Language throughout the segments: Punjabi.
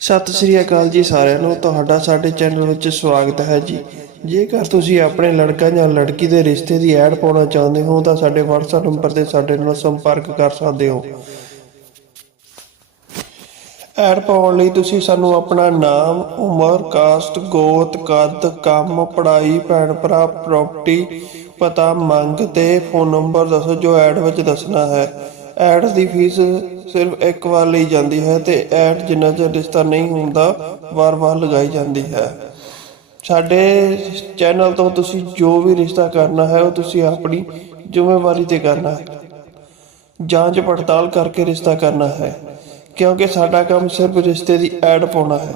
ਸਤਿ ਸ੍ਰੀ ਅਕਾਲ ਜੀ ਸਾਰਿਆਂ ਨੂੰ। ਤੁਹਾਡਾ ਸਾਡੇ ਚੈਨਲ ਵਿੱਚ ਸਵਾਗਤ ਹੈ ਜੀ। ਜੇਕਰ ਤੁਸੀਂ ਆਪਣੇ ਲੜਕਾ ਜਾਂ ਲੜਕੀ ਦੇ ਰਿਸ਼ਤੇ ਦੀ ਐਡ ਪਾਉਣਾ ਚਾਹੁੰਦੇ ਹੋ, ਤਾਂ ਸਾਡੇ WhatsApp ਨੰਬਰ ਤੇ ਸਾਡੇ ਨਾਲ ਸੰਪਰਕ ਕਰ ਸਕਦੇ ਹੋ। ਐਡ ਪਾਉਣ ਲਈ ਤੁਸੀਂ ਸਾਨੂੰ ਆਪਣਾ ਨਾਮ, ਉਮਰ, ਕਾਸਟ, ਗੋਤ, ਕੱਦ, ਕੰਮ, ਪੜ੍ਹਾਈ, ਭੈਣ ਭਰਾ ਪ੍ਰਾਪਰਟੀ ਪਤਾ, ਮੰਗ ਤੇ ਫੋਨ ਨੰਬਰ ਦੱਸੋ ਜੋ ਐਡ ਵਿੱਚ ਦੱਸਣਾ ਹੈ। ਐਡ ਦੀ ਫੀਸ ਸਿਰਫ ਇੱਕ ਵਾਰ ਲਈ ਜਾਂਦੀ ਹੈ ਤੇ ਐਡ ਜਿੰਨਾ ਚਿਰ ਰਿਸ਼ਤਾ ਨਹੀਂ ਹੁੰਦਾ ਵਾਰ-ਵਾਰ ਲਗਾਈ ਜਾਂਦੀ ਹੈ। ਸਾਡੇ ਚੈਨਲ ਤੋਂ ਤੁਸੀਂ ਜੋ ਵੀ ਰਿਸ਼ਤਾ ਕਰਨਾ ਹੈ, ਉਹ ਤੁਸੀਂ ਆਪਣੀ ਜ਼ਿੰਮੇਵਾਰੀ ਤੇ ਕਰਨਾ ਹੈ। ਜਾਂਚ ਪੜਤਾਲ ਕਰਕੇ ਰਿਸ਼ਤਾ ਕਰਨਾ ਹੈ, ਕਿਉਂਕਿ ਸਾਡਾ ਕੰਮ ਸਿਰਫ ਰਿਸ਼ਤੇ ਦੀ ਐਡ ਪਾਉਣਾ ਹੈ।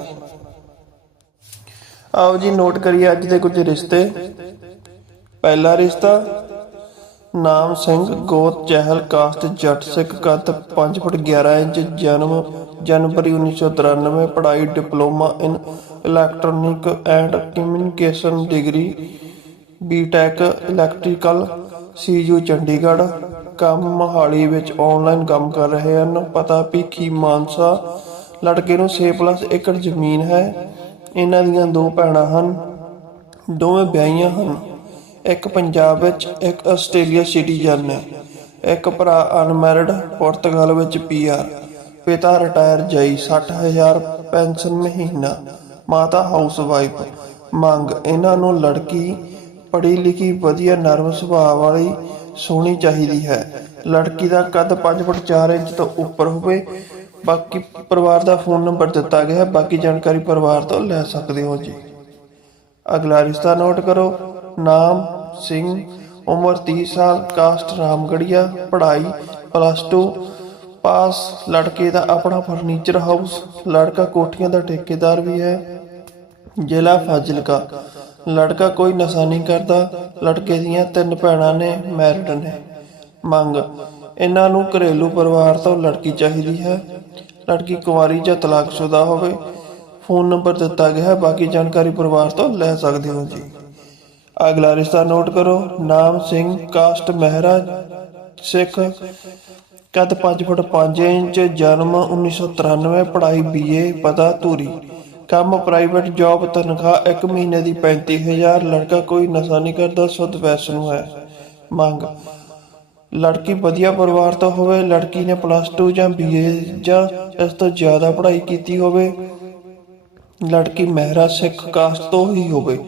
ਆਓ ਜੀ ਨੋਟ ਕਰੀਏ ਅੱਜ ਦੇ ਕੁਝ ਰਿਸ਼ਤੇ। ਪਹਿਲਾ ਰਿਸ਼ਤਾ ਨਾਮ ਸਿੰਘ, ਗੋਤ ਚਹਿਲ ਕਾਸਟ ਜੱਟ, ਸਿੱਖ ਕੱਦ 5 ਫੁੱਟ 11 ਇੰਚ, ਜਨਮ ਜਨਵਰੀ 1993 ਪੜ੍ਹਾਈ, diploma in electronic and communication degree, BTech, electrical, CU, Chandigarh. ਕੰਮ ਮੋਹਾਲੀ ਵਿੱਚ ਆਨਲਾਈਨ ਕੰਮ ਕਰ ਰਹੇ ਹਨ। ਪਤਾ ਵੀ ਕੀ ਮਾਨਸਾ ਲੜਕੇ ਨੂੰ 6+ ਏਕੜ ਜ਼ਮੀਨ ਹੈ। ਇਹਨਾਂ ਦੀਆਂ ਦੋ ਭੈਣਾਂ ਹਨ। ਦੋਵੇਂ ਵਿਆਹੀਆਂ ਹਨ। ਇੱਕ ਪੰਜਾਬ ਵਿੱਚ, ਇੱਕ ਆਸਟ੍ਰੇਲੀਆ ਸਿਟੀਜ਼ਨ ਹੈ ਇੱਕ ਭਰਾ ਅਨਮੈਰਿਡ ਪੁਰਤਗਾਲ ਵਿੱਚ ਪੀਆਰ ਪਿਤਾ ਰਿਟਾਇਰ ਜਈ 60000 ਪੈਨਸ਼ਨ ਮਹੀਨਾ। ਮਾਤਾ ਹਾਊਸ ਵਾਈਫ ਮੰਗ, ਇਹਨਾਂ ਨੂੰ ਲੜਕੀ ਪੜ੍ਹੀ ਲਿਖੀ ਵਧੀਆ ਨਰਮ ਸੁਭਾਅ ਵਾਲੀ ਸੋਹਣੀ ਚਾਹੀਦੀ ਹੈ। ਲੜਕੀ ਦਾ ਕੱਦ 5 ਫੁੱਟ 4 ਇੰਚ ਤੋਂ ਉੱਪਰ ਹੋਵੇ, ਬਾਕੀ ਪਰਿਵਾਰ ਦਾ ਫੋਨ ਨੰਬਰ ਦਿੱਤਾ ਗਿਆ ਹੈ। ਬਾਕੀ ਜਾਣਕਾਰੀ ਪਰਿਵਾਰ ਤੋਂ ਲੈ ਸਕਦੇ ਹੋ ਜੀ। ਅਗਲਾ ਰਿਸ਼ਤਾ ਨੋਟ ਕਰੋ। ਨਾਮ ਸਿੰਘ, ਉਮਰ 30 ਸਾਲ, ਕਾਸਟ ਰਾਮਗੜੀਆ, ਪੜ੍ਹਾਈ ਪਲੱਸ 2 ਪਾਸ ਲੜਕੇ ਦਾ ਆਪਣਾ ਫਰਨੀਚਰ ਹਾਊਸ ਲੜਕਾ ਕੋਠੀਆਂ ਦਾ ਠੇਕੇਦਾਰ ਵੀ ਹੈ। ਜ਼ਿਲ੍ਹਾ ਫਾਜ਼ਿਲਕਾ, ਲੜਕਾ ਕੋਈ ਨਸ਼ਾ ਨਹੀਂ ਕਰਦਾ, ਲੜਕੇ ਦੀਆਂ ਤਿੰਨ ਭੈਣਾਂ ਨੇ ਮੈਰਿਡ ਨੇ। ਮੰਗ, ਇਹਨਾਂ ਨੂੰ ਘਰੇਲੂ ਪਰਿਵਾਰ ਤੋਂ ਲੜਕੀ ਚਾਹੀਦੀ ਹੈ। ਲੜਕੀ ਕੁਆਰੀ ਜਾਂ ਤਲਾਕਸ਼ੁਦਾ ਹੋਵੇ, ਫੋਨ ਨੰਬਰ ਦਿੱਤਾ ਗਿਆ ਹੈ, ਬਾਕੀ ਜਾਣਕਾਰੀ ਪਰਿਵਾਰ ਤੋਂ ਲੈ ਸਕਦੇ ਹੋ ਜੀ। ਅਗਲਾ ਰਿਸ਼ਤਾ ਨੋਟ ਕਰੋ। ਨਾਮ ਸਿੰਘ, ਕਾਸਟ ਮਹਿਰਾ, ਸਿੱਖ, ਕੱਦ 5 ਫੁੱਟ 5 ਇੰਚ, ਜਨਮ 1993 ਪੜ੍ਹਾਈ ਬੀਏ, ਪਤਾ ਧੂਰੀ। ਕੰਮ ਪ੍ਰਾਈਵੇਟ, ਜੌਬ ਤਨਖਾਹ 1 ਮਹੀਨੇ ਦੀ 35000 ਲੜਕਾ ਕੋਈ ਨਸ਼ਾ ਨਹੀਂ ਕਰਦਾ, ਸੁਧ ਵੈਸ਼ਨੂ ਹੈ। ਮੰਗ। ਲੜਕੀ ਵਧੀਆ ਪਰਿਵਾਰ ਤੋਂ ਹੋਵੇ, ਲੜਕੀ ਨੇ ਪਲੱਸ 2 ਜਾਂ ਬੀਏ ਜਾਂ ਇਸ ਤੋਂ ਜ਼ਿਆਦਾ ਪੜ੍ਹਾਈ ਕੀਤੀ ਹੋਵੇ। ਲੜਕੀ ਮਹਿਰਾ, ਸਿੱਖ, ਕਾਸਟ ਤੋਂ ਹੀ ਹੋਵੇ।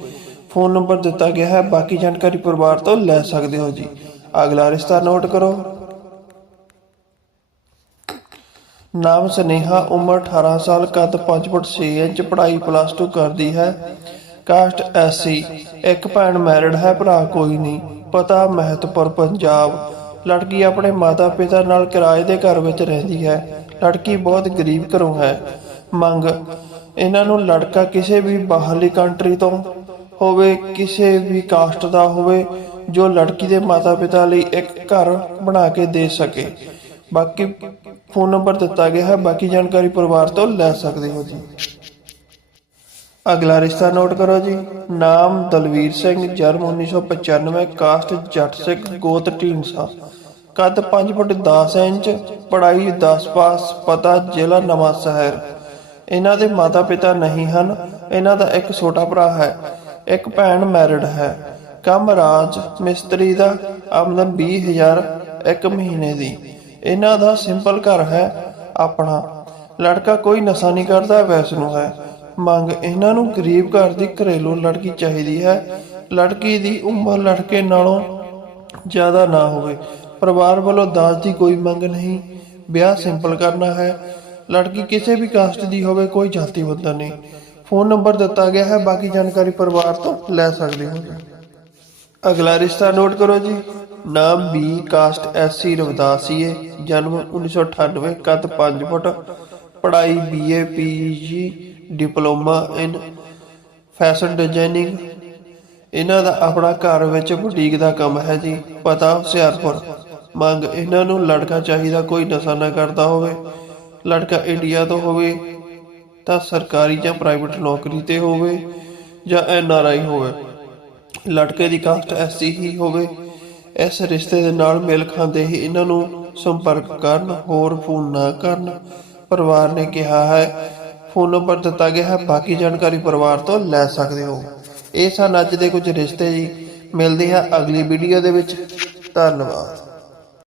ਫੋਨ ਨੰਬਰ ਦਿੱਤਾ ਗਿਆ ਹੈ। ਬਾਕੀ ਜਾਣਕਾਰੀ ਪਰਿਵਾਰ ਤੋਂ ਲੈ ਸਕਦੇ ਹੋ ਜੀ। ਅਗਲਾ ਰਿਸ਼ਤਾ ਨੋਟ ਕਰੋ। ਨਾਮ ਸਨੇਹਾ, ਉਮਰ 18 ਸਾਲ, ਕੱਦ 5 ਫੁੱਟ 6 ਇੰਚ, ਪੜ੍ਹਾਈ ਪਲੱਸ 2 ਕਰਦੀ ਹੈ। ਕਾਸਟ ਐਸਸੀ ਇੱਕ ਭੈਣ ਮੈਰਿਡ ਹੈ, ਭਰਾ ਕੋਈ ਨਹੀਂ। ਪਤਾ ਮਹਿਤਪੁਰ ਪੰਜਾਬ। ਲੜਕੀ ਆਪਣੇ ਮਾਤਾ ਪਿਤਾ ਨਾਲ ਕਿਰਾਏ ਦੇ ਘਰ ਵਿੱਚ ਰਹਿੰਦੀ ਹੈ। ਲੜਕੀ ਬਹੁਤ ਗਰੀਬ ਘਰੋਂ ਹੈ। ਮੰਗ, ਇਹਨਾਂ ਨੂੰ ਲੜਕਾ ਕਿਸੇ ਵੀ ਬਾਹਰਲੀ ਕੰਟਰੀ ਤੋਂ ਹੋਵੇ, ਕਿਸੇ ਵੀ ਕਾਸਟ ਦਾ ਹੋਵੇ, ਜੋ ਲੜਕੀ ਦੇ ਮਾਤਾ ਪਿਤਾ ਲਈ ਇੱਕ ਘਰ ਬਣਾ ਕੇ ਦੇ ਸਕੇ। ਬਾਕੀ ਫੋਨ ਨੰਬਰ ਦਿੱਤਾ ਗਿਆ ਹੈ, ਬਾਕੀ ਜਾਣਕਾਰੀ ਪਰਿਵਾਰ ਤੋਂ ਲੈ ਸਕਦੇ ਹੋ ਜੀ। ਅਗਲਾ ਰਿਸ਼ਤਾ ਨੋਟ ਕਰੋ ਜੀ। ਨਾਮ ਦਲਵੀਰ ਸਿੰਘ, ਜਨਮ 1995 ਕਾਸਟ ਜੱਟ ਸਿੱਖ, ਗੋਤ ਢੀਂਡਸਾ। ਕੱਦ 5 ਫੁੱਟ 10 ਇੰਚ, ਪੜ੍ਹਾਈ 10 ਪਾਸ, ਪਤਾ ਜ਼ਿਲ੍ਹਾ ਨਵਾਂ ਸ਼ਹਿਰ ਇਹਨਾਂ ਦੇ ਮਾਤਾ ਪਿਤਾ ਨਹੀਂ ਹਨ, ਇਹਨਾਂ ਦਾ ਇੱਕ ਛੋਟਾ ਭਰਾ ਹੈ। ਇੱਕ ਭੈਣ ਮੈਰਿਡ ਹੈ। ਕੰਮ ਰਾਜ ਮਿਸਤਰੀ ਦਾ ਆਮਦਨ 20000 ਇੱਕ ਮਹੀਨੇ ਦੀ। ਇਹਨਾਂ ਦਾ ਸਿੰਪਲ ਘਰ ਹੈ ਆਪਣਾ। ਲੜਕਾ ਕੋਈ ਨਸ਼ਾ ਨਹੀਂ ਕਰਦਾ, ਵੈਸਨੂੰ ਹੈ। ਮੰਗ, ਇਹਨਾਂ ਨੂੰ ਗਰੀਬ ਘਰ ਦੀ ਘਰੇਲੂ ਲੜਕੀ ਚਾਹੀਦੀ ਹੈ। ਲੜਕੀ ਦੀ ਉਮਰ ਲੜਕੇ ਨਾਲੋਂ ਜ਼ਿਆਦਾ ਨਾ ਹੋਵੇ। ਪਰਿਵਾਰ ਵੱਲੋਂ ਦਾਜ ਦੀ ਕੋਈ ਮੰਗ ਨਹੀਂ। ਵਿਆਹ ਸਿੰਪਲ ਕਰਨਾ ਹੈ। ਲੜਕੀ ਕਿਸੇ ਵੀ ਕਾਸਟ ਦੀ ਹੋਵੇ, ਕੋਈ ਜਾਤੀ ਬੰਦਾ ਨਹੀਂ। ਫੋਨ ਨੰਬਰ ਦਿੱਤਾ ਗਿਆ ਹੈ, ਬਾਕੀ ਜਾਣਕਾਰੀ ਪਰਿਵਾਰ ਤੋਂ ਲੈ ਸਕਦੇ ਹੋ। ਅਗਲਾ ਰਿਸ਼ਤਾ ਨੋਟ ਕਰੋ ਜੀ। ਨਾਮ ਬੀ ਕਾਸਟ ਐਸਸੀ ਰਵਦਾਸੀਏ ਜਨਮ 1998 ਕੱਦ 5 ਫੁੱਟ। ਪੜ੍ਹਾਈ BA PG diploma in fashion designing ਇਹਨਾਂ ਦਾ ਆਪਣਾ ਘਰ ਵਿੱਚ ਬੁਟੀਕ ਦਾ ਕੰਮ ਹੈ ਜੀ। ਪਤਾ, ਹੁਸ਼ਿਆਰਪੁਰ। ਮੰਗ, ਇਹਨਾਂ ਨੂੰ ਲੜਕਾ ਚਾਹੀਦਾ, ਕੋਈ ਨਸ਼ਾ ਨਾ ਕਰਦਾ ਹੋਵੇ। ਲੜਕਾ ਇੰਡੀਆ ਤੋਂ ਹੋਵੇ ਤਾਂ ਸਰਕਾਰੀ ਜਾਂ ਪ੍ਰਾਈਵੇਟ ਨੌਕਰੀ ਤੇ ਹੋਵੇ ਜਾਂ ਐਨ ਆਰ ਆਈ ਹੋਵੇ। ਲੜਕੇ ਦੀ ਕਾਸਟ ਐਸੀ ਹੀ ਹੋਵੇ, ਇਸ ਰਿਸ਼ਤੇ ਦੇ ਨਾਲ ਮਿਲ ਖਾਂਦੇ ਹੀ ਇਹਨਾਂ ਨੂੰ ਸੰਪਰਕ ਕਰਨ, ਹੋਰ ਫੋਨ ਨਾ ਕਰਨ। ਪਰਿਵਾਰ ਨੇ ਕਿਹਾ ਹੈ, ਫੋਨ ਨੰਬਰ ਦਿੱਤਾ ਗਿਆ ਹੈ, ਬਾਕੀ ਜਾਣਕਾਰੀ ਪਰਿਵਾਰ ਤੋਂ ਲੈ ਸਕਦੇ ਹੋ। ਇਹ ਸਨ ਅੱਜ ਦੇ ਕੁਝ ਰਿਸ਼ਤੇ ਜੀ। ਮਿਲਦੇ ਹਾਂ ਅਗਲੀ ਵੀਡੀਓ ਦੇ ਵਿੱਚ। ਧੰਨਵਾਦ।